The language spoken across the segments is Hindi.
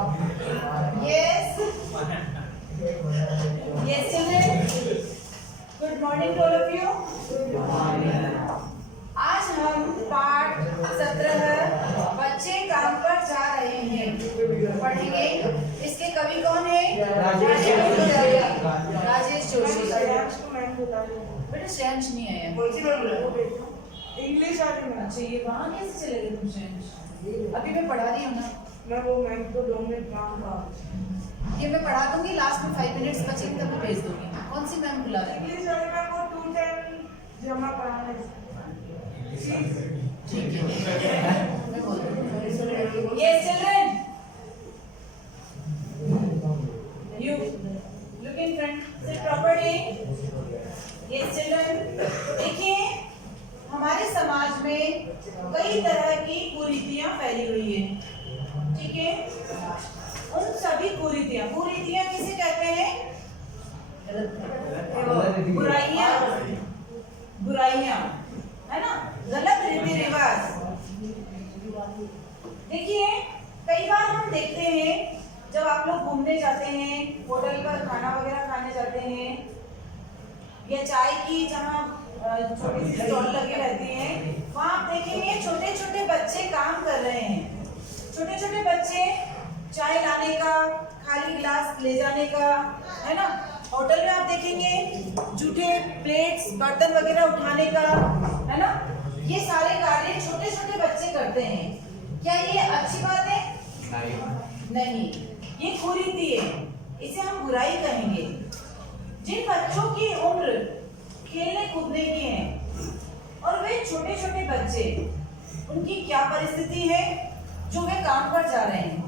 Yes. Yes, children. Good morning to all of you. आज हम पाठ 17 बच्चे काम पर जा रहे हैं पढ़ेंगे। इसके कवि कौन है? राजेश जोशी। बेटा श्रेयांश नहीं आया। इंग्लिश आ रही है। अच्छा ये वहाँ कैसे चले गए तुम श्रेयांश? अभी मैं पढ़ा रही हूँ ना। मैं वो मैम को 2 मिनट काम था। ये मैं पढ़ा दूंगी, लास्ट में 5 मिनट्स बचेंगे तब मैं भेज दूंगी। कौन सी मैम बुला रही है? इंग्लिश वाली मैम को 210 जमा कराना है। ठीक है मैं बोल दूंगी। Yes children, you look in front, sit properly. Yes children, देखिए हमारे समाज में कई तरह की कुरीतियां फैली हुई है, ठीक है? उन सभी कुरीतियां किसे कहते हैं? बुराइयां, है ना? गलत रीति रिवाज। देखिए कई बार हम देखते हैं जब आप लोग घूमने जाते हैं, होटल पर खाना वगैरह खाने जाते हैं, या चाय की जहाँ छोटी सी स्टॉल लगी रहती है, वहाँ आप देखेंगे छोटे छोटे बच्चे काम कर रहे हैं। छोटे छोटे बच्चे चाय लाने का, खाली गिलास ले जाने का, है ना? होटल में आप देखेंगे जूठे प्लेट्स बर्तन वगैरह उठाने का, है ना? ये सारे कार्य छोटे छोटे बच्चे करते हैं। क्या ये अच्छी बात है? नहीं, ये कुरीति है, इसे हम बुराई कहेंगे। जिन बच्चों की उम्र खेलने कूदने की है और वे छोटे छोटे बच्चे, उनकी क्या परिस्थिति है जो वे काम पर जा रहे हैं,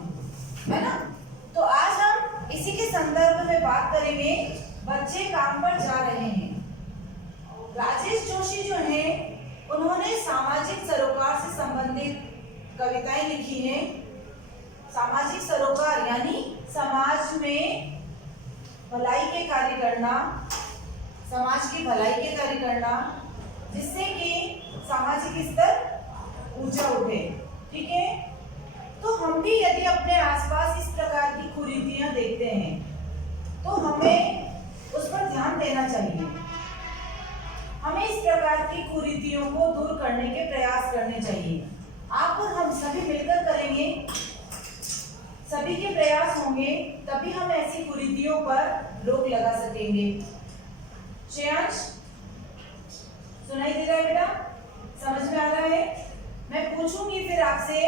है ना? तो आज हम इसी के संदर्भ में बात करेंगे, बच्चे काम पर जा रहे हैं। राजेश जोशी जो हैं, उन्होंने सामाजिक सरोकार से संबंधित कविताएं लिखी हैं। सामाजिक सरोकार यानी समाज में भलाई के कार्य करना, समाज की भलाई के कार्य करना, जिससे कि सामाजिक स्तर ऊंचा उठे, ठीक है? तो हम भी यदि अपने आसपास इस प्रकार की कुरीतियां देखते हैं तो हमें उस पर ध्यान देना चाहिए। हमें इस प्रकार की कुरीतियों को दूर करने के प्रयास करने चाहिए। आप और हम सभी मिलकर करेंगे, सभी के प्रयास होंगे, तभी हम ऐसी कुरीतियों पर रोक लगा सकेंगे। श्रेयांश सुनाई दे रहा है बेटा? समझ में आ रहा है? मैं पूछूंगी फिर आपसे,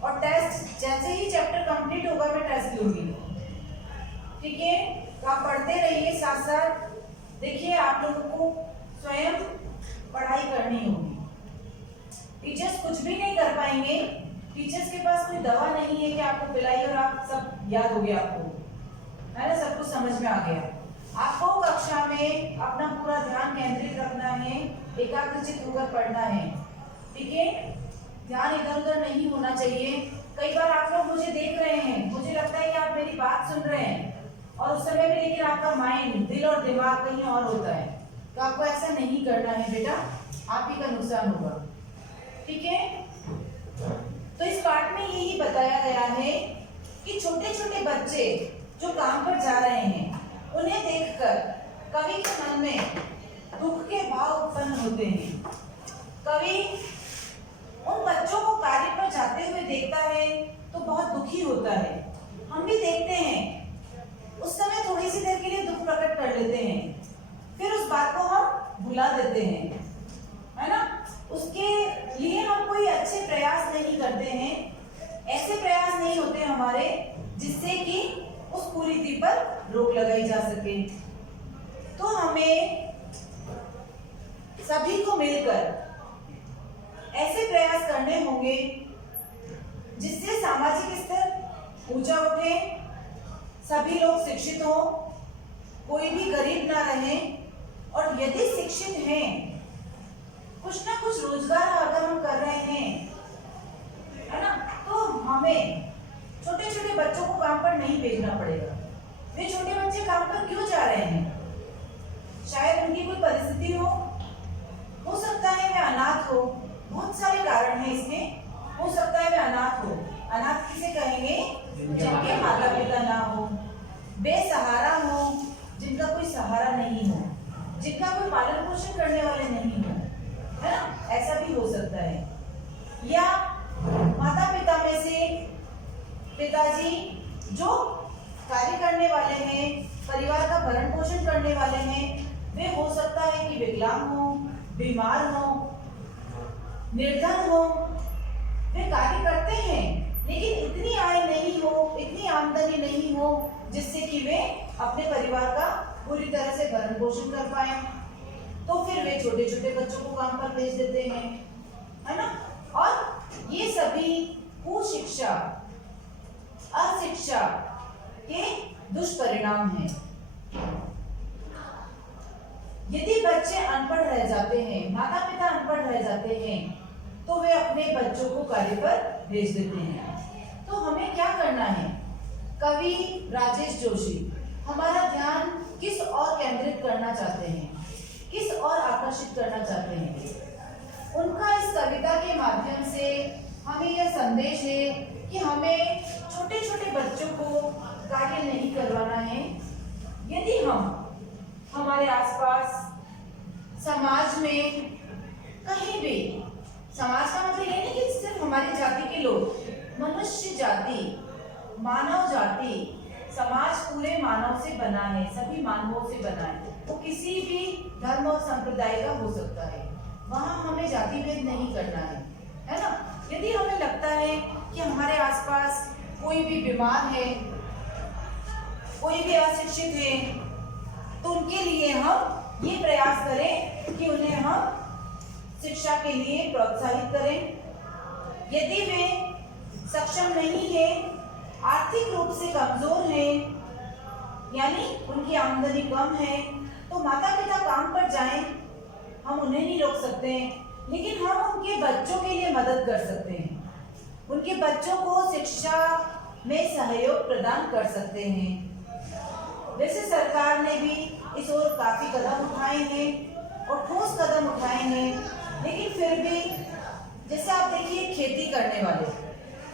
और टेस्ट जैसे ही चैप्टर कंप्लीट होगा मैं टेस्ट लूंगी, ठीक है? तो आप पढ़ते रहिए साथ साथ। देखिए आप लोगों को स्वयं पढ़ाई करनी होगी। टीचर्स कुछ भी नहीं कर पाएंगे। टीचर्स के पास कोई दवा नहीं है कि आपको पिलाई और आप सब याद हो गया, आपको है ना, सब कुछ समझ में आ गया। आपको कक्षा में अपना पूरा ध्यान केंद्रित रखना है, एकाग्रचित होकर पढ़ना है, ठीक है? ध्यान इधर उधर नहीं होना चाहिए। कई बार आप लोग मुझे देख रहे हैं, मुझे लगता है कि आप मेरी बात सुन रहे हैं, और उस समय में लेकिन आपका माइंड, दिल और दिमाग कहीं और होता है। तो आपको ऐसा नहीं करना है बेटा, आप ही का नुकसान होगा, ठीक है? तो इस पाठ में यही बताया गया है कि छोटे छोटे बच्चे जो काम पर जा रहे हैं, उन्हें देखकर कवि के मन में दुख के भाव उत्पन्न होते हैं। कवि उन बच्चों को कार्य पर जाते हुए देखता है तो बहुत दुखी होता है। हम भी देखते हैं, उस समय थोड़ी सी देर के लिए दुख प्रकट कर लेते हैं, फिर उस बात को हम भुला देते हैं, है ना? उसके लिए हम कोई अच्छे प्रयास नहीं करते हैं। ऐसे प्रयास नहीं होते हमारे जिससे कि उस कुरीति पर रोक लगाई जा सके। तो हमें सभी को मिलकर ऐसे प्रयास करने होंगे जिससे सामाजिक स्तर ऊंचा उठे, सभी लोग शिक्षित हो, कोई भी गरीब ना रहे, और यदि शिक्षित हैं, कुछ ना कुछ रोजगार अगर हम कर रहे हैं, है ना, तो हमें छोटे छोटे बच्चों को काम पर नहीं भेजना पड़ेगा। वे छोटे बच्चे काम पर क्यों जा रहे हैं? शायद उनकी कोई परिस्थिति हो सकता है वे अनाथ हो, बहुत सारे कारण हैं इसमें, हो सकता है वे अनाथ हो, अनाथ किसे कहेंगे? जिनके माता पिता ना हो, बेसहारा हो, जिनका कोई सहारा नहीं हो, जिनका कोई पालन पोषण करने वाले नहीं हो, है ना, ऐसा भी हो सकता है। या माता पिता में से पिताजी जो कार्य करने वाले हैं, परिवार का भरण पोषण करने वाले हैं, वे हो सकता है कि विकलांग हो, बीमार हो, निर्धन हो, वे कार्य करते हैं लेकिन इतनी आय नहीं हो, इतनी आमदनी नहीं हो जिससे कि वे अपने परिवार का पूरी तरह से भरण पोषण कर पाए, तो फिर वे छोटे छोटे बच्चों को काम पर भेज देते हैं, है ना। और ये सभी कुशिक्षा, अशिक्षा के दुष्परिणाम हैं। यदि बच्चे अनपढ़ रह जाते हैं, माता पिता अनपढ़ रह जाते हैं, तो वे अपने बच्चों को कार्य पर भेज देते हैं। तो हमें क्या करना है? कवि राजेश जोशी हमारा ध्यान किस और केंद्रित करना चाहते हैं, किस और आकर्षित करना चाहते हैं? उनका इस कविता के माध्यम से हमें यह संदेश है कि हमें छोटे छोटे बच्चों को कार्य नहीं करवाना है। यदि हम हमारे आसपास समाज में कहीं भी, समाज का मतलब ये नहीं कि सिर्फ हमारी जाति के लोग, मनुष्य जाति, मानव जाति, समाज पूरे मानव से बना है, सभी मानवों से बना है, वो किसी भी धर्म और संप्रदाय का हो सकता है, वहां हमें जाति भेद नहीं करना है ना। यदि हमें लगता है कि हमारे आसपास कोई भी बीमार है, कोई भी अशिक्षित है, तो उनके लिए हम ये प्रयास करें कि उन्हें हम शिक्षा के लिए प्रोत्साहित करें। यदि वे सक्षम नहीं है, आर्थिक रूप से कमजोर हैं, यानी उनकी आमदनी कम है, तो माता पिता काम पर जाएं, हम उन्हें नहीं रोक सकते हैं, लेकिन हम उनके बच्चों के लिए मदद कर सकते हैं, उनके बच्चों को शिक्षा में सहयोग प्रदान कर सकते हैं। वैसे सरकार ने भी इस ओर काफी कदम उठाए हैं और ठोस कदम उठाए हैं, लेकिन फिर भी जैसे आप देखिए खेती करने वाले,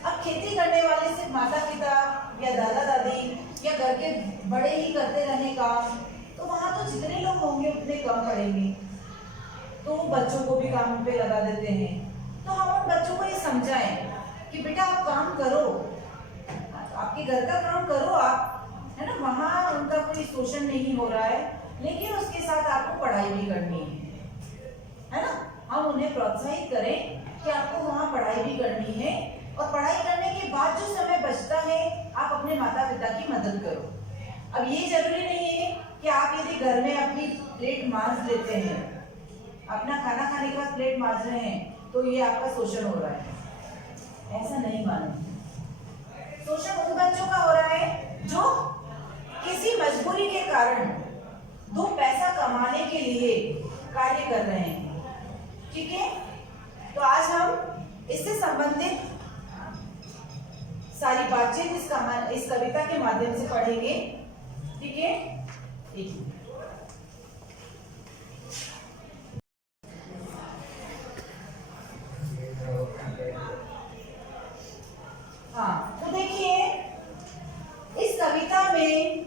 अब खेती करने वाले सिर्फ माता पिता या दादा दादी या घर के बड़े ही करते रहे काम, तो वहां तो जितने लोग होंगे उतने कम पड़ेंगे, तो वो बच्चों को भी काम पे लगा देते हैं। तो हम उन बच्चों को ये समझाएं कि बेटा आप काम करो, आपके घर का काम करो आप, है ना, वहाँ उनका कोई शोषण नहीं हो रहा है, लेकिन उसके साथ आपको पढ़ाई भी करनी है ना। हम उन्हें प्रोत्साहित करें कि आपको वहाँ पढ़ाई भी करनी है, और पढ़ाई करने के बाद जो समय बचता है आप अपने माता पिता की मदद करो। अब ये जरूरी नहीं है कि आप यदि घर में अपनी प्लेट मांज लेते हैं, अपना खाना खाने के बाद प्लेट मांज रहे हैं, तो ये आपका शोषण हो रहा है, ऐसा नहीं माने। शोषण उन बच्चों का हो रहा है जो किसी मजबूरी के कारण दो पैसा कमाने के लिए कार्य कर रहे हैं, ठीक है। तो आज हम इससे संबंधित सारी बातचीत इस कविता के माध्यम से पढ़ेंगे, ठीक है। हाँ, तो देखिए इस कविता में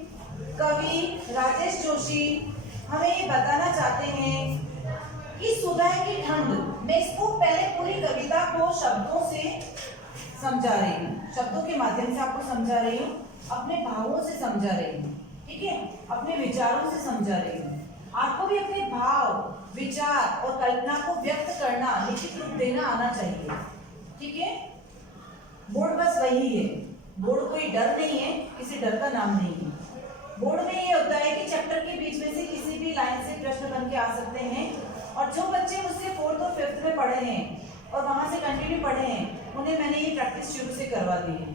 कवि राजेश जोशी हमें ये बताना चाहते हैं कि सुबह की ठंड, मैं इसको पहले पूरी कविता को शब्दों से समझा रही हूँ, शब्दों के माध्यम से आपको समझा रही हूँ, अपने भावों से समझा रही हूँ, ठीक है, अपने विचारों से समझा रही हूँ। आपको भी अपने भाव, विचार और कल्पना को व्यक्त करना, लिखित रूप देना आना चाहिए, ठीक है। बोर्ड बस वही है, बोर्ड कोई डर नहीं है, किसी डर का नाम नहीं है। बोर्ड में ये होता है कि चैप्टर के बीच में से किसी भी लाइन से प्रश्न बन के आ सकते हैं, और जो बच्चे मुझसे 4th और 5th में पढ़े हैं और वहां से कंटिन्यू पढ़े हैं, उन्हें मैंने ये प्रैक्टिस शुरू से करवा दी है।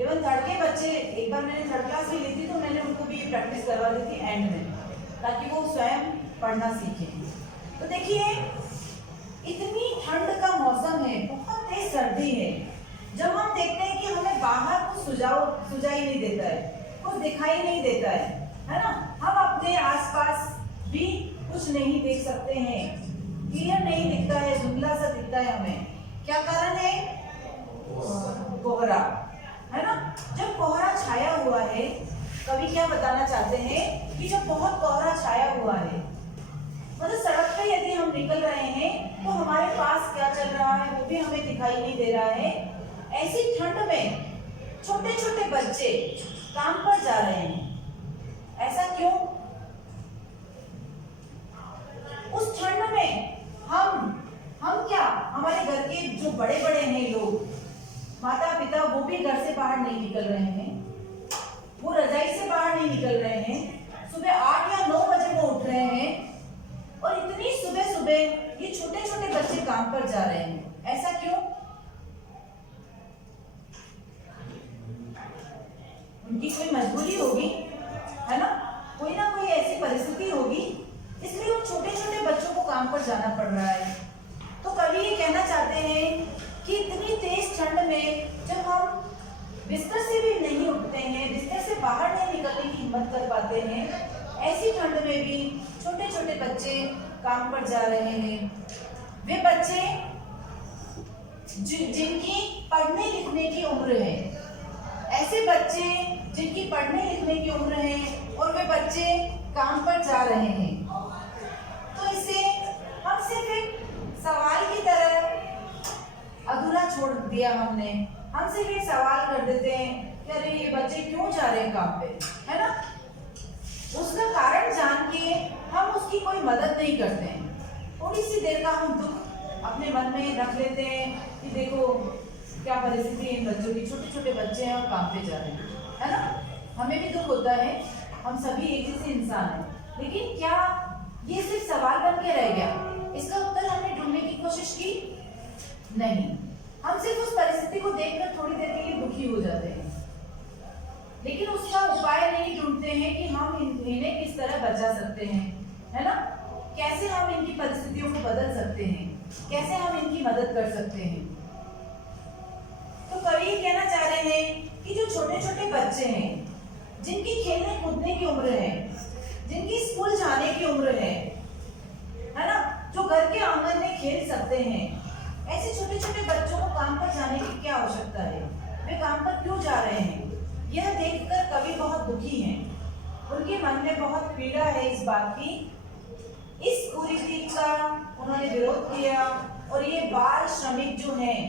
इवन 3rd के बच्चे, एक बार मैंने 3rd क्लास भी ली थी, तो मैंने उनको भी ये प्रैक्टिस करवा दी थी एंड में, ताकि वो स्वयं पढ़ना सीखें। तो देखिए इतनी ठंड का मौसम है, बहुत तेज सर्दी है, जब हम देखते हैं कि हमें बाहर कुछ सुझाई नहीं देता है, कुछ दिखाई नहीं देता है ना, हम अपने आसपास भी कुछ नहीं देख सकते हैं, क्लियर नहीं दिखता है, धुंधला सा दिखता है हमें। क्या कारण है? कोहरा, है ना। जब कोहरा छाया हुआ है, कवि क्या बताना चाहते हैं कि जब बहुत कोहरा छाया हुआ है, मतलब सड़क पे यदि हम निकल रहे हैं तो हमारे पास क्या चल रहा है वो भी हमें दिखाई नहीं दे रहा है। ऐसी ठंड में छोटे छोटे बच्चे काम पर जा रहे हैं, ऐसा क्यों? उस ठंड में हम क्या, हमारे घर के जो बड़े बड़े हैं लोग, माता पिता, वो भी घर से बाहर नहीं निकल रहे हैं, वो रजाई से बाहर नहीं निकल रहे हैं, सुबह 8 या 9 बजे वो उठ रहे हैं और इतनी सुबह सुबह ये छोटे छोटे बच्चे काम पर जा रहे हैं, ऐसा क्यों? उनकी कोई मजबूरी होगी, है ना, कोई ना कोई ऐसी परिस्थिति होगी, इसलिए उन छोटे छोटे बच्चों को काम पर जाना पड़ रहा है। तो कवि ये कहना चाहते हैं कि इतनी तेज ठंड में जब हम बिस्तर से भी नहीं उठते हैं, बिस्तर से बाहर नहीं निकलने की हिम्मत कर पाते हैं, ऐसी ठंड में भी छोटे छोटे बच्चे काम पर जा रहे हैं। वे बच्चे जिनकी पढ़ने लिखने की उम्र है, ऐसे बच्चे जिनकी पढ़ने लिखने की उम्र है और वे बच्चे काम पर जा रहे हैं, तो इसे हम सिर्फ एक सवाल की तरह अधूरा छोड़ दिया हमने। हम सिर्फ एक सवाल कर देते हैं कि अरे ये बच्चे क्यों जा रहे हैं काम पे, है ना। उसका कारण जान के हम उसकी कोई मदद नहीं करते हैं। थोड़ी सी देर का हम दुख अपने मन में रख लेते हैं कि देखो क्या परिस्थिति है इन बच्चों की, छोटे छोटे बच्चे हैं और काम पे जा रहे हैं, है ना। हमें भी दुख होता है, हम सभी एक जैसे इंसान हैं, लेकिन क्या ये सिर्फ सवाल बन के रह गया? इसका उत्तर हमने ढूंढने की कोशिश की नहीं। हम सिर्फ उस परिस्थिति को देखकर थोड़ी देर के लिए दुखी हो जाते हैं, लेकिन उसका उपाय नहीं ढूंढते हैं कि हम इन्हें किस तरह बचा सकते हैं, है ना। कैसे हम इनकी परिस्थितियों को बदल सकते हैं, कैसे हम इनकी मदद कर सकते हैं। तो कवि कहना चाह रहे हैं कि जो छोटे छोटे बच्चे हैं, जिनकी खेलने कूदने की उम्र है, जिनकी स्कूल जाने की उम्र है ना, जो घर के आंगन में खेल सकते हैं, ऐसे छोटे छोटे बच्चों को काम पर जाने की क्या आवश्यकता है? वे काम पर क्यों जा रहे हैं? यह देखकर कवि बहुत दुखी हैं। उनके मन में बहुत पीड़ा है इस बात की। इस कुरीति का उन्होंने विरोध किया और ये बाल श्रमिक जो हैं,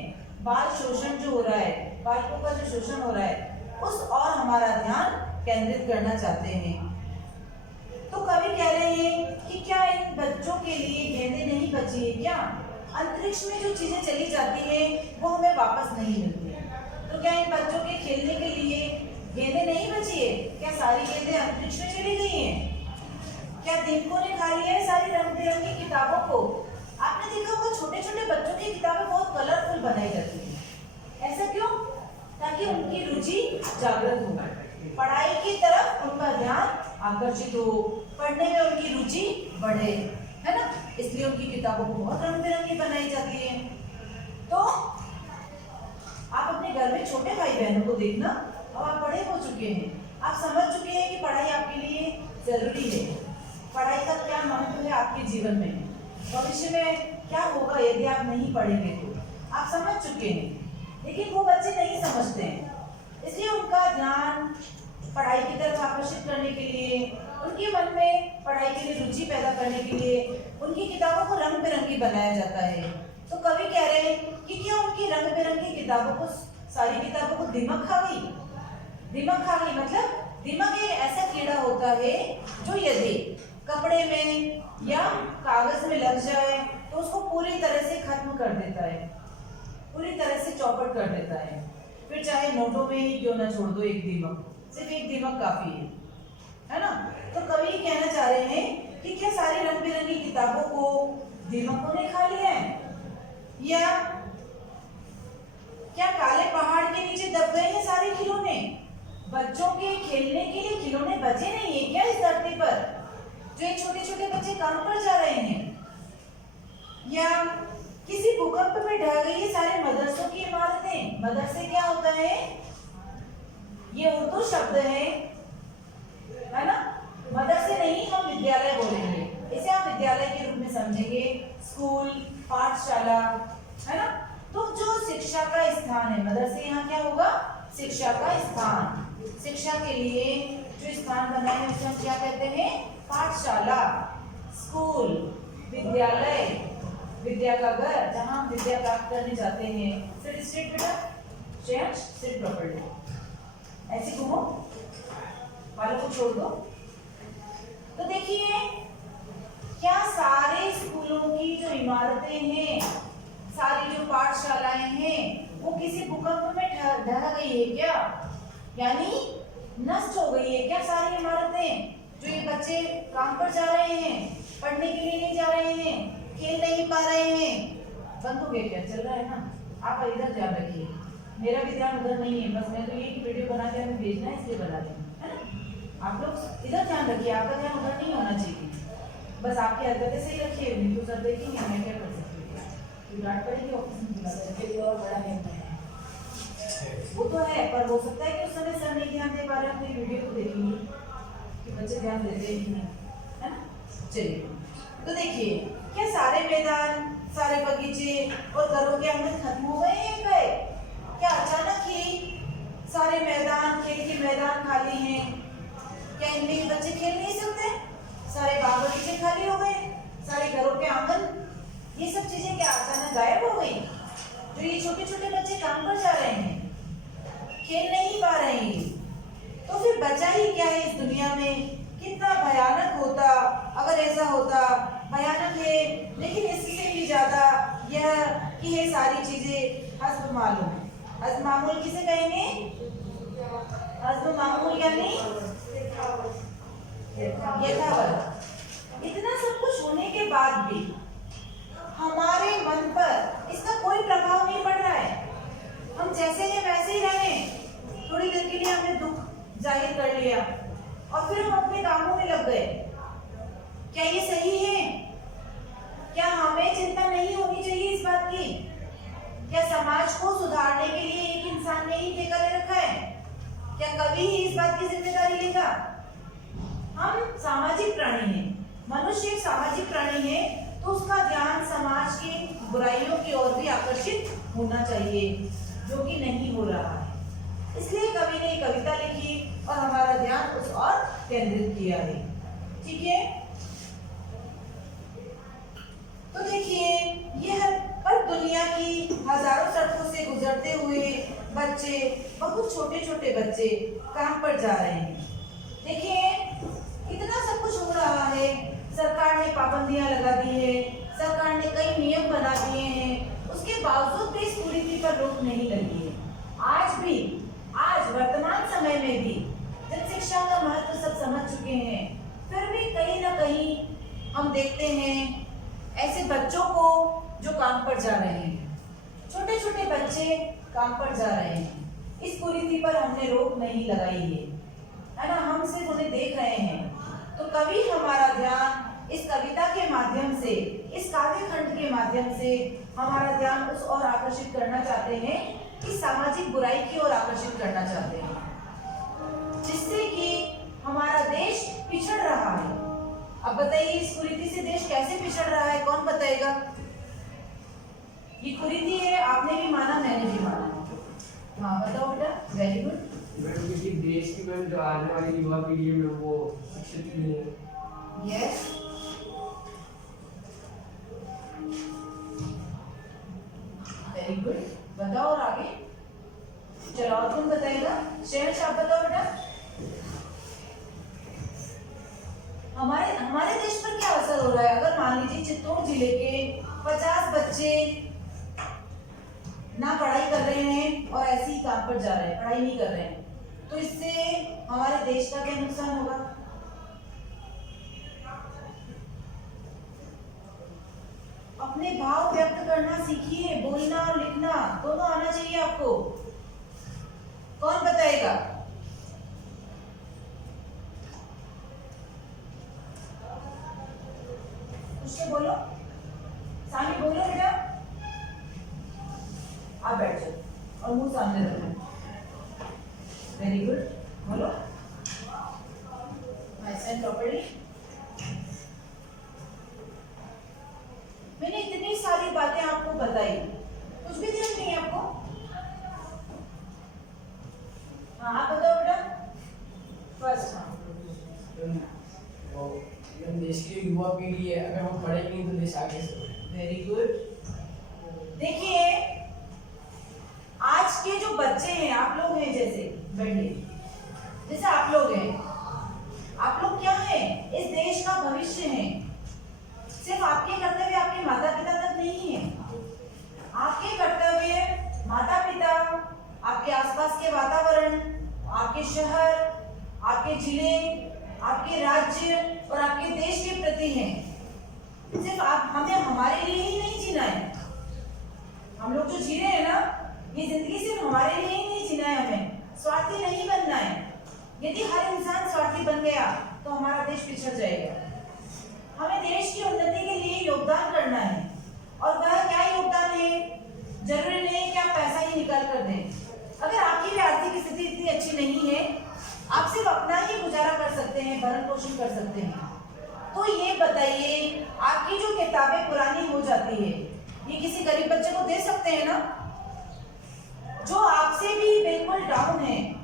बाल शोषण जो हो रहा है, बालकों का जो शोषण हो रहा है, उस और हमारा ध्यान केंद्रित करना चाहते हैं। तो कवि कह रहे हैं कि क्या इन बच्चों के लिए गेंदें नहीं बची है क्या? अंतरिक्ष में जो चीजें चली जाती है वो हमें वापस नहीं मिलती है, तो क्या इन बच्चों के खेलने के लिए गेंदें नहीं बची है? क्या सारी गेंदें अंतरिक्ष में चली गई हैं? क्या दिनकों ने खा लिया है सारी रंग बिरंगी किताबों को? आपने देखा होगा छोटे छोटे बच्चों की किताबें बहुत कलरफुल बनाई जाती है, ऐसा क्यों? ताकि उनकी रुचि जागृत हो, पढ़ाई की तरफ उनका ध्यान आकर्षित हो, पढ़ने में उनकी रुचि बढ़े, है ना। इसलिए उनकी किताबों को बहुत रंग बिरंगी बनाई जाती है। तो आप अपने घर में छोटे भाई बहनों को देखना, अब आप बड़े हो चुके हैं, आप समझ चुके हैं कि पढ़ाई आपके लिए जरूरी है, पढ़ाई का क्या महत्व है आपके जीवन में, भविष्य में क्या होगा यदि आप नहीं पढ़ेंगे, तो आप समझ चुके हैं। लेकिन वो बच्चे नहीं समझते हैं, इसलिए उनका ध्यान पढ़ाई की तरफ आकर्षित करने के लिए, उनके मन में पढ़ाई के लिए रुचि पैदा करने के लिए उनकी किताबों को रंग बिरंगी बनाया जाता है। तो कवि कह रहे हैं कि क्या उनकी रंग बिरंगी किताबों को, सारी किताबों को दिमक खा गई? दिमक खा गई मतलब दिमक एक ऐसा कीड़ा होता है जो यदि कपड़े में या कागज में लग जाए तो उसको पूरी तरह से खत्म कर देता है, पूरी तरह से चौपट कर देता है। फिर चाहे नोटों में ही क्यों ना छोड़ दो एक दीमक, सिर्फ एक दीमक काफी है ना। तो कवि कहना चाह रहे हैं कि क्या सारी रंग बिरंगी किताबों को दीमकों ने खा लिया है, या क्या काले पहाड़ के नीचे दब गए हैं सारे खिलौने? बच्चों के खेलने के लिए खिलौने बचे नहीं है क्या इस धरती पर, जो ये छोटे छोटे बच्चे काम पर जा रहे हैं? या किसी भूकंप में ढह गई है सारे मदरसों की इमारतें? मदरसे क्या होता है? ये उर्दू शब्द है ना। मदरसे नहीं, हम विद्यालय बोलेंगे, इसे आप विद्यालय के रूप में समझेंगे, स्कूल, पाठशाला, है ना। तो जो शिक्षा शिक्षा का स्थान है। मदरसे यहाँ क्या होगा? शिक्षा का स्थान। शिक्षा के लिए जो स्थान बनाए हैं उसे हम क्या कहते हैं? पाठशाला, स्कूल, विद्यालय, विद्या का घर, जहाँ हम विद्या प्राप्त करने जाते हैं। सिट स्ट्रेट बेटा, श्रेयांश सिट प्रॉपर्ली, ऐसे घूमो, बालों को छोड़ दो। तो देखिए, क्या सारे स्कूलों की जो इमारतें हैं, सारी जो पाठशालाएं हैं, वो किसी भूकंप में ढह गई है क्या? यानी नष्ट हो गई है क्या सारी इमारतें? जो ये बच्चे काम पर जा रहे हैं, पढ़ने के लिए नहीं जा रहे हैं, खेल नहीं पा रहे हैं, बंद हो गया क्या? चल रहा है ना? आप इधर ध्यान रखिए, मेरा भी ध्यान उधर नहीं है, बस मैं तो ये वीडियो बना के हमें भेजना है इसलिए बना रही हूँ, है ना? आप लोग इधर ध्यान रखिए, आपका ध्यान उधर नहीं होना चाहिए, बस आपकी हरकतें सही रखिए, नहीं तो सर देखेंगे मैं क्या कर सकती हूँ, डांट पड़ेगी, ऑफिस में बुला देंगे और बड़ा निर्णय है। वो तो है, पर हो सकता है कि उस समय सर नहीं ध्यान दे पा रहे, अपनी वीडियो को देखेंगे कि बच्चे ध्यान देते ही नहीं, है ना? चलिए, तो देखिए, क्या सारे मैदान, सारे बगीचे और घरों के आंगन खत्म हो गए हैं गए? क्या अचानक ही सारे मैदान, खेल के मैदान खाली हैं? क्या इनमें बच्चे खेल नहीं सकते? सारे बाग बगीचे खाली हो गए, सारे घरों के आंगन, ये सब चीजें क्या अचानक गायब हो गई? जो ये छोटे छोटे बच्चे काम पर जा रहे हैं, खेल नहीं पा रहे हैं, तो फिर बचा ही क्या है इस दुनिया में? कितना भयानक होता अगर ऐसा होता। भयानक है, लेकिन इससे भी ज्यादा यह कि ये सारी चीजें हस्ब मालूम। हस्ब मामूल किसे कहेंगे? हस्ब मामूल यानी यथावत। इतना सब कुछ होने के बाद भी हमारे मन पर इसका कोई प्रभाव नहीं पड़ रहा है। हम जैसे हैं वैसे ही रहे। थोड़ी देर के लिए हमने दुख जाहिर कर लिया और फिर हम अपने कामों में लग गए। क्या ये सही है? क्या हमें चिंता नहीं होनी चाहिए इस बात की? क्या समाज को सुधारने के लिए एक इंसान ने ही ठेका ले रखा है? क्या कभी ही इस बात की जिम्मेदारी लेगा? हम सामाजिक प्राणी हैं, मनुष्य एक सामाजिक प्राणी है, तो उसका ध्यान समाज की बुराइयों की ओर भी आकर्षित होना चाहिए, जो कि नहीं हो रहा है। इसलिए कवि ने कविता लिखी और हमारा ध्यान उस ओर केंद्रित किया है। ठीक है, तो देखिए, यह पर दुनिया की हजारों सड़कों से गुजरते हुए बच्चे, बहुत छोटे छोटे बच्चे काम पर जा रहे हैं। देखिए, इतना सब कुछ हो रहा है, सरकार ने पाबंदियां लगा दी है, सरकार ने कई नियम बना दिए हैं, उसके बावजूद भी इस कुरीति पर रोक नहीं लगी है। आज भी, आज वर्तमान समय में भी जन शिक्षा का महत्व सब समझ चुके हैं, फिर भी कहीं ना कहीं हम देखते हैं ऐसे बच्चों को जो काम पर जा रहे हैं, छोटे छोटे बच्चे काम पर जा रहे हैं। इस कुरीति पर हमने रोक नहीं लगाई है ना? हम सिर्फ उन्हें देख रहे हैं। तो कवि हमारा ध्यान इस कविता के माध्यम से, इस काव्य खंड के माध्यम से हमारा ध्यान उस ओर आकर्षित करना चाहते हैं कि सामाजिक बुराई की ओर आकर्षित करना चाहते हैं, जिससे कि हमारा देश पिछड़ रहा है। अब बताइए, इस कुरीति से देश कैसे पिछड़ रहा है? कौन बताएगा? ये कुरीति है, आपने भी माना, मैंने भी माना। हाँ बताओ बेटा, वेरी गुड। मैडम, किसी देश की मैम जो आने वाली युवा पीढ़ी में वो शिक्षित नहीं है। Yes, very good. बताओ और आगे। चलो, और कौन बताएगा? श्रेयांश, आप बताओ बेटा। हमारे देश पर क्या असर हो रहा है? अगर मान लीजिए चित्तौड़ जिले के 50 बच्चे ना पढ़ाई कर रहे हैं और ऐसे ही काम पर जा रहे हैं, पढ़ाई नहीं कर रहे हैं, तो इससे हमारे देश का क्या नुकसान होगा? अपने भाव व्यक्त करना सीखिए, बोलना और लिखना दोनों आना चाहिए आपको। कौन बताएगा? कुछ तो बोलो, सामने बोलो बेटा। आप बैठ जाओ और मुंह सामने रखो। वेरी गुड, बोलो। Myself properly. मैंने इतनी सारी बातें आपको बताई, कुछ भी ध्यान नहीं है आपको? फर्स्ट। हाँ, देश की युवा पीढ़ी है, अगर वो पढ़ेगी नहीं तो देश आगे से बढ़ेगा। Very good. देखिए आज के जो बच्चे हैं, आप लोग हैं, जैसे आप लोग हैं, आप लोग क्या हैं, इस देश का भविष्य हैं। सिर्फ आपके कर्तव्य आपके माता पिता तक नहीं है, आपके कर्तव्य माता पिता, आपके आसपास के वातावरण, आपके शहर, आपके जिले, आपके राज्य और आपके देश के प्रति हैं। सिर्फ आप हमें हमारे लिए ही नहीं जीना है। हम लोग जो जी रहे हैं ना, ये जिंदगी सिर्फ हमारे लिए ही नहीं जीना है, हमें स्वार्थी नहीं बनना है। यदि हर इंसान स्वार्थी बन गया तो हमारा देश पिछड़ जाएगा। हमें देश की उन्नति के लिए योगदान करना है, और वह क्या योगदान है, जरूरी नहीं कि आप पैसा ही निकाल कर दें। अगर आपकी भी आर्थिक स्थिति इतनी अच्छी नहीं है, आप सिर्फ अपना ही गुजारा कर सकते हैं, भरण पोषण कर सकते हैं, तो ये बताइए आपकी जो किताबें पुरानी हो जाती है, ये किसी गरीब बच्चे को दे सकते हैं ना, जो आपसे भी बिल्कुल डाउन है,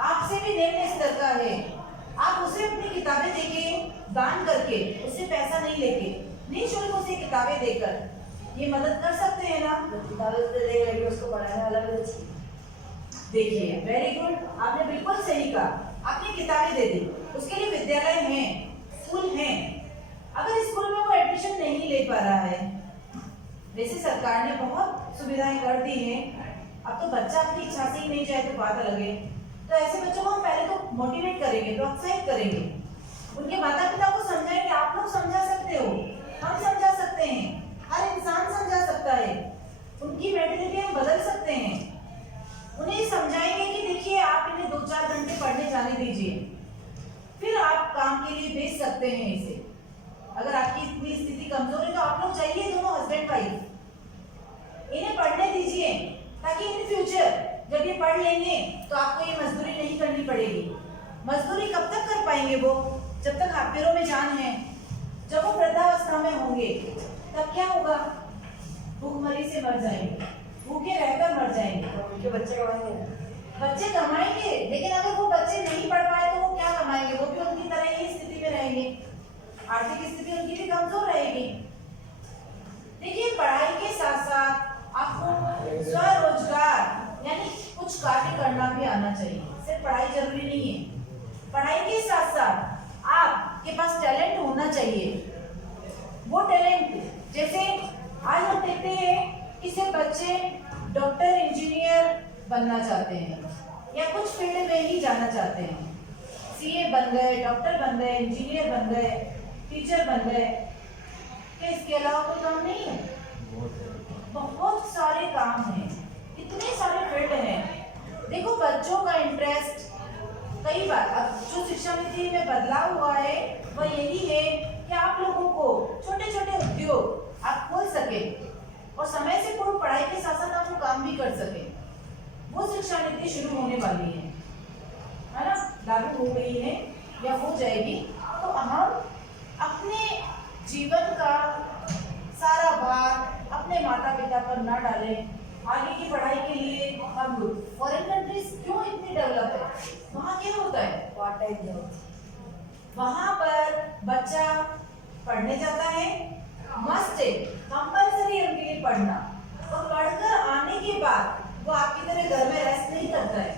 आपसे भी निम्न स्तर का है, आप उसे अपनी किताबें देके, दान करके, उससे पैसा नहीं लेके, निःशुल्क उसे किताबें देकर ये मदद कर सकते हैं ना। किताबें तो देगा, उसको पढ़ाने वाला भी अच्छी। देखिए वेरी गुड, आपने बिल्कुल सही कहा, आपने किताबें दे दी, उसके लिए विद्यालय हैं, स्कूल हैं। अगर स्कूल में वो एडमिशन नहीं ले पा रहा है, वैसे सरकार ने बहुत सुविधाएं कर दी हैं, अब तो बच्चा अपनी इच्छा से ही नहीं जाए तो बात अलग है। तो ऐसे बच्चों को हम पहले तो मोटिवेट करेंगे, प्रोत्साहित करेंगे, उनके माता पिता को समझाएंगे। आप लोग समझा सकते हो, हम समझा सकते हैं, हर इंसान समझा सकता है, उनकी मेंटालिटी हम बदल सकते हैं। उन्हें समझाएंगे कि देखिए आप इन्हें 2-4 घंटे पढ़ने जाने दीजिए, फिर आप काम के लिए भेज सकते हैं इसे। अगर आपकी इतनी स्थिति कमजोर है तो आप लोग जाइए, दोनों हस्बैंड वाइफ, इन्हें पढ़ने दीजिए, ताकि इन फ्यूचर जब ये पढ़ लेंगे तो आपको ये मजदूरी नहीं करनी पड़ेगी। मजदूरी कब तक कर पाएंगे वो, जब तक हाथ पैरों में जान है। जब वो वृद्धावस्था में होंगे तब क्या होगा, भूखमरी से मर जाएंगे, भूखे रहकर मर जाएंगे। उनके बच्चे कमाएंगे, बच्चे कमाएंगे, लेकिन अगर वो बच्चे नहीं पढ़ पाए तो वो क्या कमाएंगे, वो भी उनकी तरह ही स्थिति में रहेंगे, आर्थिक स्थिति उनकी भी कमजोर रहेगी। देखिए पढ़ाई के साथ साथ आपको स्वरोजगार यानी कुछ कार्य करना भी आना चाहिए, सिर्फ पढ़ाई जरूरी नहीं है। पढ़ाई के साथ साथ आपके पास टैलेंट होना चाहिए। वो टैलेंट जैसे आज हम देखते हैं कि सिर्फ बच्चे डॉक्टर इंजीनियर बनना चाहते हैं या कुछ फील्ड में ही जाना चाहते हैं, सीए बन गए, डॉक्टर बन गए, इंजीनियर बन गए, टीचर बन गए, क्या इसके अलावा कोई काम नहीं है? बहुत सारे काम हैं, इतने सारे फील्ड हैं। देखो बच्चों का इंटरेस्ट कई बार, अब जो शिक्षा नीति में बदलाव हुआ है वह यही है कि आप लोगों को छोटे छोटे उद्योग आप खोल सके और समय से पूर्व पढ़ाई के साथ साथ आप वो काम भी कर सके। वो शिक्षा नीति शुरू होने वाली है ना, लागू हो गई है या हो जाएगी। तो हम अपने जीवन का सारा भार अपने माता पिता पर ना डालें। आगे की पढ़ाई के लिए हम लोग फॉरेन कंट्रीज क्यों इतनी डेवलप है, वहाँ क्या होता है, पार्ट टाइम जॉब, वहाँ पर बच्चा पढ़ने जाता है, मस्ट है, कंपल्सरी है उनके लिए पढ़ना, और पढ़कर आने के बाद वो आपकी तरह घर में रेस्ट नहीं करता है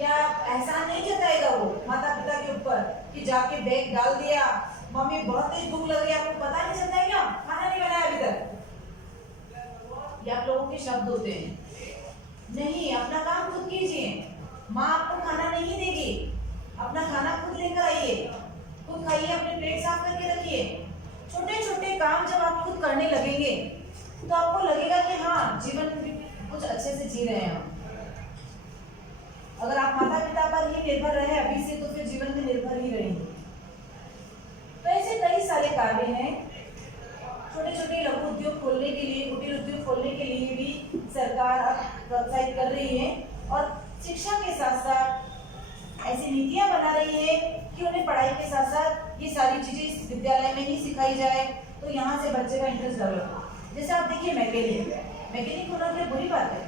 या एहसान नहीं जताएगा वो माता पिता के ऊपर कि जाके बैग डाल दिया, मम्मी बहुत तेज भूख लग रही है, आपको पता नहीं चलता है क्या, खाना नहीं बनाया अभी तक, ये आप लोगों के शब्द होते हैं। नहीं, अपना काम खुद कीजिए, माँ आपको खाना नहीं देगी, अपना खाना खुद लेकर आइए, खुद खाइए, अपने प्लेट साफ करके रखिए। छोटे छोटे काम जब आप खुद करने लगेंगे तो आपको लगेगा कि हाँ जीवन कुछ अच्छे से जी रहे हैं हम। अगर आप माता पिता पर ही निर्भर रहे अभी से तो फिर जीवन में निर्भर ही रहेंगे। तो ऐसे कई सारे कार्य हैं, छोटे छोटे लघु उद्योग खोलने के लिए, कुटीर उद्योग खोलने के लिए भी सरकार अब प्रोत्साहित कर रही है, और शिक्षा के साथ साथ ऐसी नीतियां बना रही है कि उन्हें पढ़ाई के साथ साथ ये सारी चीजें इस विद्यालय में ही सिखाई जाए, तो यहाँ से बच्चे का इंटरेस्ट डेवलप हो। जैसे आप देखिए मैकेनिक होना क्या बुरी बात है?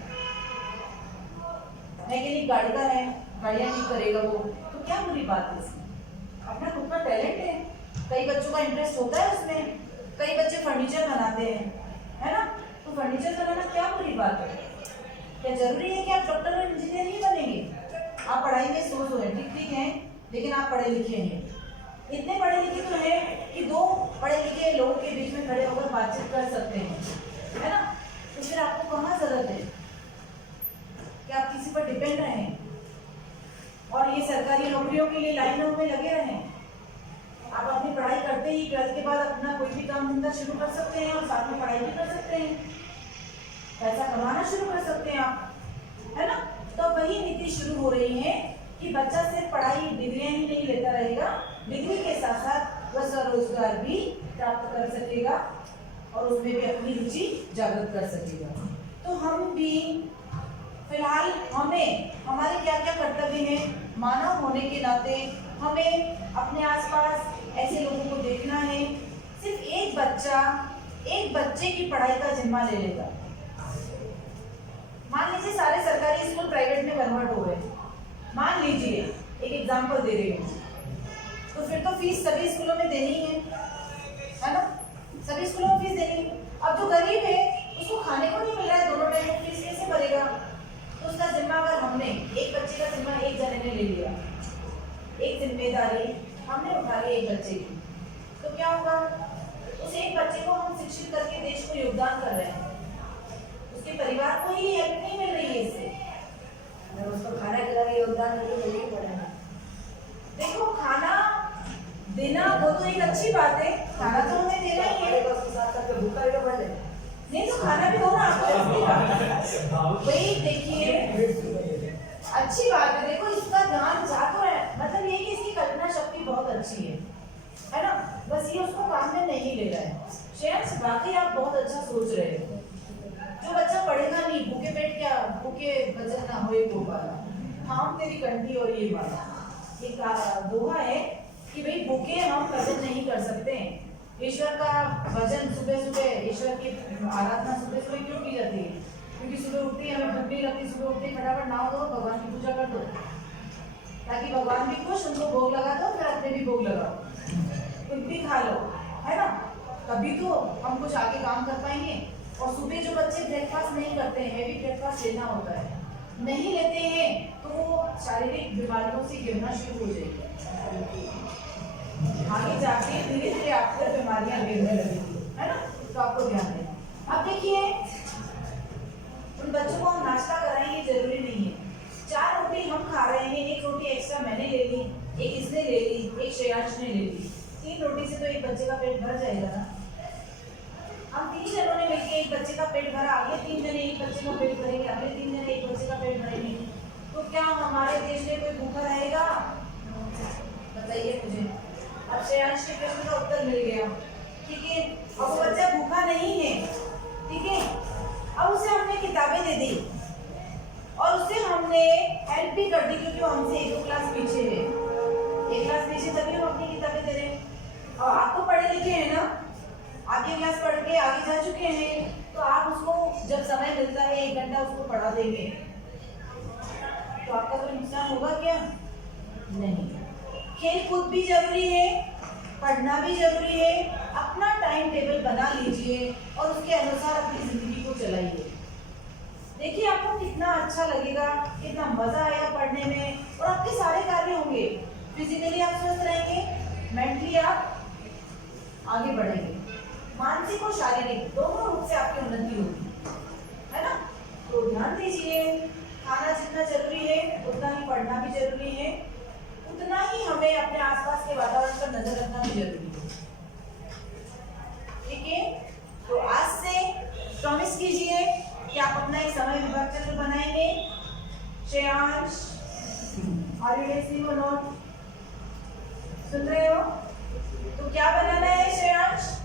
मैकेनिक गाड़ी का है, गाड़ियाँ ठीक करेगा वो, तो क्या बुरी बात है इसमें? अपना खुद का टैलेंट है। कई बच्चों का इंटरेस्ट होता है उसमें, कई बच्चे फर्नीचर बनाते हैं, है ना? तो फर्नीचर बनाना क्या बुरी बात है? क्या जरूरी है कि आप डॉक्टर और इंजीनियर ही बनेंगे? आप पढ़ाई में सोच हो, ठीक है, लेकिन आप पढ़े लिखे हैं, इतने पढ़े लिखे तो हैं कि दो पढ़े लिखे लोगों के बीच में खड़े होकर बातचीत कर सकते हैं, है ना? तो फिर आपको कहाँ जरूरत है कि आप किसी पर डिपेंड रहें और ये सरकारी नौकरियों के लिए लाइनों में लगे रहें? आप अपनी पढ़ाई करते ही 12th के बाद अपना कोई भी काम धंधा शुरू कर सकते हैं और साथ में पढ़ाई भी कर सकते हैं, पैसा कमाना शुरू कर सकते हैं आप, है ना? तो वही नीति शुरू हो रही है कि बच्चा सिर्फ पढ़ाई डिग्रियां ही नहीं लेता रहेगा, डिग्री के साथ साथ वह स्वरोजगार भी प्राप्त कर सकेगा और उसमें भी अपनी रुचि जागृत कर सकेगा। तो हम भी फिलहाल हमारे क्या क्या कर्तव्य हैं, मानव होने के नाते हमें अपने आसपास ऐसे लोगों को देखना है। सिर्फ एक बच्चे की पढ़ाई का जिम्मा ले लेगा। मान लीजिए सारे सरकारी स्कूल प्राइवेट में कन्वर्ट हो गए, मान लीजिए, एक एग्जांपल दे रही हूँ, तो फिर तो फीस सभी स्कूलों में देनी है ना? सभी स्कूलों में फीस देनी है। अब जो गरीब है उसको खाने को नहीं मिल रहा है, दोनों टाइम की फीस कैसे भरेगा? तो उसका जिम्मा अगर हमने एक बच्चे का जिम्मा एक जने ने ले लिया, एक जिम्मेदारी हमने उठा ली एक बच्चे की, तो क्या होगा? उस एक बच्चे को हम शिक्षित करके देश को योगदान कर रहे हैं, उसके परिवार को ही हेल्प नहीं मिल रही है इससे। अगर उसको खाना खिला के योगदान तो देना ही पड़ेगा। देखो, खाना देना वो तो एक अच्छी बात है, खाना तो हमें देना ही है, उसके साथ साथ भूखा भी तो बढ़ जाए। नहीं तो खाना भी दो ना आपको। वही देखिए, अच्छी बात है। देखो, इसका ध्यान जा तो है, मतलब ये कि इसकी कल्पना शक्ति बहुत अच्छी है ना? बस ये उसको काम में नहीं ले रहा है। श्रेयांश, वाकई आप बहुत अच्छा सोच रहे हो। जो बच्चा पढ़ेगा नहीं, भूखे पेट क्या, भूखे वजन ना होए गोपाला, हम तेरी कंठी और ये वाला, ये दोहा है कि भाई भूखे हम वजन नहीं कर सकते। ईश्वर का भजन सुबह सुबह, ईश्वर की आराधना सुबह सुबह क्यों की जाती है? क्योंकि सुबह उठते ही हमें भूख नहीं लगती, सुबह उठते ही फटाफट नहा दो, भगवान की पूजा कर दो, ताकि भगवान भी खुश, उनको भोग लगा दो, फिर अपने भी भोग लगाओ, खुद भी खा लो, है ना? तभी तो हम कुछ आगे काम कर पाएंगे। और सुबह जो बच्चे ब्रेकफास्ट नहीं करते हैं, हैवी ब्रेकफास्ट लेना होता है, नहीं लेते हैं, तो वो शारीरिक बीमारियों से गिरना शुरू हो जाएगी। आगे जाके धीरे धीरे आपको बीमारियां गिरने लगेगी, है ना? तो आपको ध्यान देना। अब देखिए, उन बच्चों को हम नाश्ता कराएं, ये जरूरी नहीं है। 4 रोटी हम खा रहे हैं, 1 रोटी एक्स्ट्रा मैंने ले ली, एक इसने ले ली, एक श्रेयांश ने ले ली, 3 रोटी से तो एक बच्चे का पेट भर जाएगा ना? हम 3 जनों ने मिलकर एक बच्चे का पेट भरा, अगले 3 जने एक बच्चे का पेट भरेंगे, अगले 3 जने एक बच्चे का पेट भरेंगे, तो क्या हमारे देश में कोई भूखा रहेगा? बताइए मुझे। अब श्रेयांश के प्रश्न का उत्तर मिल गया, ठीक है? अब वो बच्चा भूखा नहीं है, ठीक है? अब उसे हमने किताबें दे दी और उसे हमने हेल्प भी कर दी, क्योंकि वो हमसे 1-2 क्लास पीछे है, 1 क्लास पीछे, तभी हम अपनी किताबें दे रहे हैं। और आप तो पढ़े लिखे हैं ना, आगे क्लास पढ़ के आगे जा चुके हैं, तो आप उसको जब समय मिलता है 1 घंटा उसको पढ़ा देंगे, तो आपका कोई नुकसान होगा क्या? नहीं। खेल कूद भी जरूरी है, पढ़ना भी जरूरी है, अपना टाइम टेबल बना लीजिए और उसके अनुसार अपनी जिंदगी को चलाइए। देखिए, आपको कितना अच्छा लगेगा, कितना मजा आएगा पढ़ने में, और आपके सारे कार्य होंगे। फिजिकली आप स्वस्थ रहेंगे, मेंटली आप आगे बढ़ेंगे, मानसिक और शारीरिक दोनों रूप से आपकी उन्नति होगी, है ना? तो ध्यान दीजिए, खाना जितना जरूरी है उतना ही पढ़ना भी जरूरी है, उतना ही हमें अपने आसपास के वातावरण पर नजर रखना भी जरूरी है, ठीक है? तो आज से प्रॉमिस कीजिए कि आप अपना एक समय विभाग चक्र बनाएंगे। श्रेयांश, आर यू लिसनिंग और नॉट? सुन रहे हो? तो क्या बनाना है श्रेयांश?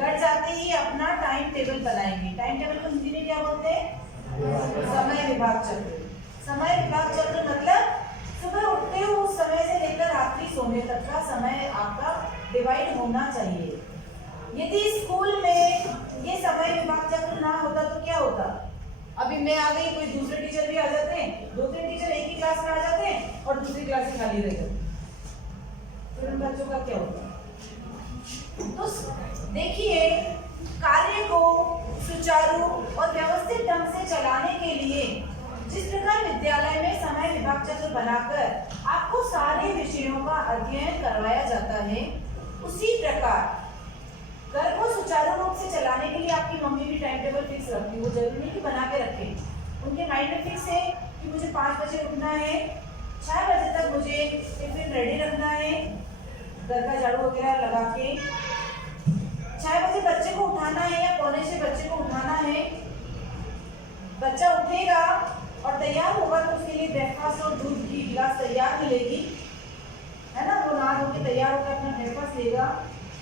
घर जाते ही अपना टाइम टेबल बनाएंगे। टाइम टेबल को हिंदी में क्या बोलते हैं? समय विभाग चक्र। समय विभाग चक्र मतलब सुबह उठते हो उस समय से लेकर रात्रि सोने तक का समय आपका डिवाइड होना चाहिए। यदि स्कूल में ये समय विभाग चक्र ना होता तो क्या होता? अभी मैं आ गई, कोई दूसरे टीचर भी आ जाता क्लासेस खाली रह जाती, फिर उन बच्चों का क्या होगा? तो देखिए, कार्य को सुचारू और व्यवस्थित ढंग से चलाने के लिए जिस प्रकार विद्यालय में समय विभाग चक्र बनाकर आपको सारे विषयों का अध्ययन करवाया जाता है, उसी प्रकार घर को सुचारू रूप से चलाने के लिए आपकी मम्मी भी टाइम टेबल फिक्स रखती है। वो जरूरी नहीं कि बना के रखे, उनके माइंड में फिक्स है कि मुझे 5 बजे उठना है, 6 बजे तक मुझे टिफिन रेडी रखना है, घर का झाड़ू वगैरह लगा के 6 बजे बच्चे को उठाना है या पौने 6 बच्चे को उठाना है। बच्चा उठेगा और तैयार होगा तो उसके लिए ब्रेकफास्ट और दूध की गिलास तैयार मिलेगी, है ना। वो नहा धो के तैयार होकर अपना ब्रेकफास्ट लेगा,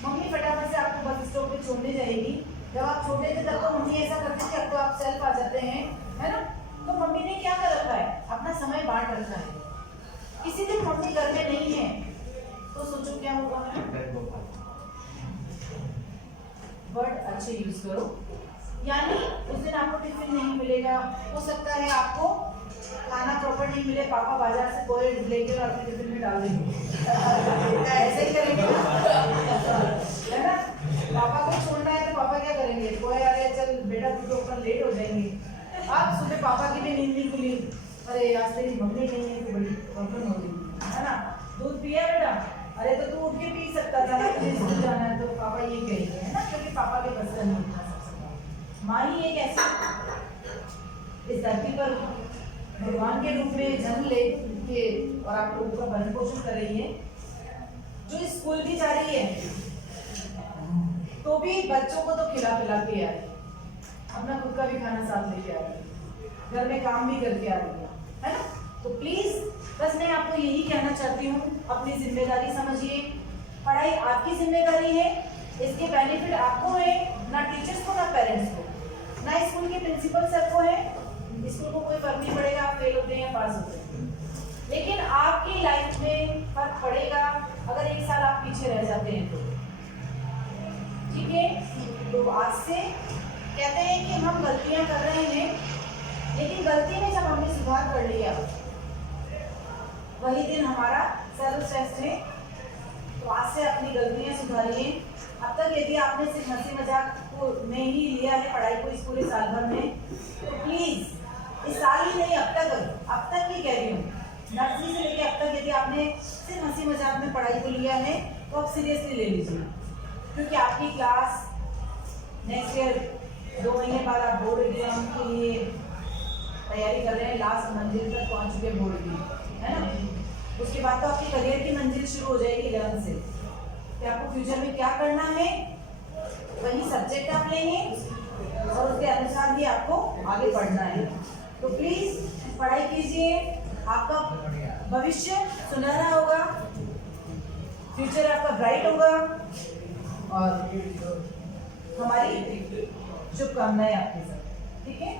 मम्मी फटाफट से आपको बस स्टॉप पे छोड़ने जाएगी। जब आप छोटे थे तब तो मम्मी ऐसा करती थी, अब तो आप सेल्फ आ जाते हैं, है ना। तो मम्मी ने क्या कर रखा है, अपना समय बांट रखा है। किसी दिन मम्मी घर में नहीं है तो सोचो क्या होगा। वर्ड अच्छे यूज करो, यानी उस दिन आपको टिफिन नहीं मिलेगा, हो सकता है आपको खाना प्रॉपर नहीं मिले, पापा बाजार से पोहे लेके और अपने टिफिन में डाल देंगे। ऐसे ही करेंगे ना, है ना। पापा को छोड़ना है तो पापा क्या करेंगे, पोहे आ रहे चल बेटा तू तो अपन लेट हो जाएंगे। आप सुबह पापा की भी नींद नहीं खुली, अरे आज तेरी मम्मी नहीं है तो बड़ी प्रॉब्लम हो गई, है ना। दूध पिया बेटा, अरे तो तू उठ के पी सकता था ना, तुझे स्कूल जाना है तो पापा ये कहेंगे, है ना, क्योंकि पापा के बस नहीं उठा सकता। माँ ही एक ऐसी इस धरती पर भगवान के रूप में जन्म ले के और आप लोगों का भरण पोषण कर रही है, जो स्कूल भी जा रही है तो भी बच्चों को तो खिला पिला के आ रही है, अपना खुद का भी खाना साथ लेके आ रही है, घर में काम भी करके आ रही है ना। तो प्लीज बस मैं आपको यही कहना चाहती हूँ, अपनी जिम्मेदारी समझिए। पढ़ाई आपकी जिम्मेदारी है, इसके बेनिफिट आपको है, ना टीचर्स को ना पेरेंट्स को, ना स्कूल के प्रिंसिपल सर को है। स्कूल को कोई फर्क नहीं पड़ेगा आप फेल होते हैं या पास होते हैं, लेकिन आपकी लाइफ में फर्क पड़ेगा अगर 1 साल आप पीछे रह जाते हैं तो, ठीक है। तो आज से कहते हैं कि हम गलतियां कर रहे हैं, लेकिन गलती में जब हमने सुधार कर लिया वही दिन हमारा सर्वश्रेष्ठ है। तो आज से अपनी गलतियां सुधारिए। अब तक यदि आपने सिर्फ हंसी मजाक को में ही लिया है पढ़ाई को इस पूरे साल भर में, तो प्लीज इस साल ही नहीं, अब तक ही कह रही हूँ, नर्सरी से लेके अब तक यदि आपने सिर्फ हंसी मजाक में पढ़ाई को लिया है तो आप सीरियसली ले लीजिए, क्योंकि आपकी क्लास नेक्स्ट ईयर 2 महीने बाद आप बोर्ड एग्जाम के लिए तैयारी कर रहे हैं, लास्ट मंजिल तक पहुंच चुके बोर्ड की, है ना। उसके बाद तो आपकी करियर की मंजिल शुरू हो जाएगी 11 से, कि आपको फ्यूचर में क्या करना है, वही सब्जेक्ट आप लेंगे और उसके अनुसार ही आपको आगे पढ़ना है। तो प्लीज पढ़ाई कीजिए, आपका भविष्य सुनहरा होगा, फ्यूचर आपका ब्राइट होगा और हमारी शुभकामनाएं आपके साथ, ठीक है।